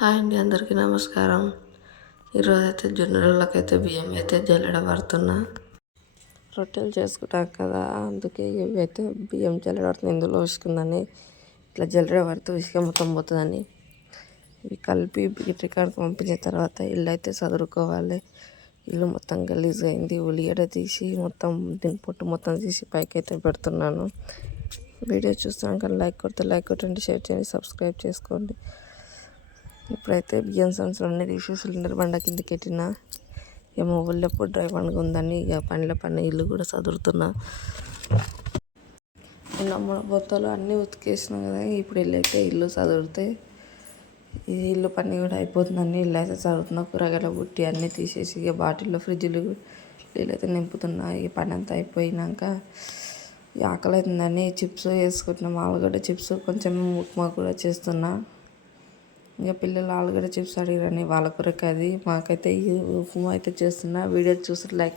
Hi అండి, అందరికీ నమస్కారం. ఈరోజైతే జొన్నలకైతే బియ్యం అయితే జల్లెడ పడుతున్నా. రొట్టెలు చేసుకుంటాం కదా, అందుకే ఇవైతే బియ్యం జల్లెడ పడుతుంది. ఇందులో వేసుకుందని ఇట్లా జల్లెడ పడుతూ ఇసుక మొత్తం పోతుందని ఇవి కలిపి రికార్డుకి పంపించిన తర్వాత ఇల్లు అయితే చదువుకోవాలి. ఇల్లు మొత్తం గలీజ్ అయింది. ఉల్లిగడ్డ తీసి మొత్తం దీని పొట్టు మొత్తం తీసి పైకి అయితే పెడుతున్నాను. వీడియో చూస్తున్నాను కానీ లైక్ కొడితే లైక్ కొట్టండి, షేర్ చేయండి, సబ్స్క్రైబ్ చేసుకోండి. ఇప్పుడైతే బియ్యం సంచులన్నీ తీసి సిలిండర్ బండ కిందకి పెట్టిన. ఏమో ఒళ్ళెప్పుడు డ్రై పండుగ ఉందని ఇక పని ఇల్లు కూడా చదువుతున్నా. మన బొత్తలు అన్నీ ఉతికేసినాం కదా, ఇప్పుడు వెళ్ళైతే ఇల్లు చదువుతే ఈ ఇల్లు పని కూడా అయిపోతుందని ఇల్లు అయితే చదువుతున్నా. కూరగాయల బుట్టి అన్నీ తీసేసి ఇక బాటిల్లో ఫ్రిడ్జ్లు నీళ్ళైతే నింపుతున్నా. ఈ పని అంతా అయిపోయినాక ఈ ఆకలి అవుతుందని చిప్స్ వేసుకుంటున్నాం. ఆలుగడ్డ చిప్స్, కొంచెం ఉప్మా కూడా చేస్తున్నా. ఇక పిల్లలు ఆలుగడ్డ చిప్స్ అడిగారని వాళ్ళ కొరకు అది, మాకైతే ఈ ఉప్మా అయితే చేస్తున్నా. వీడియో చూసి లైక్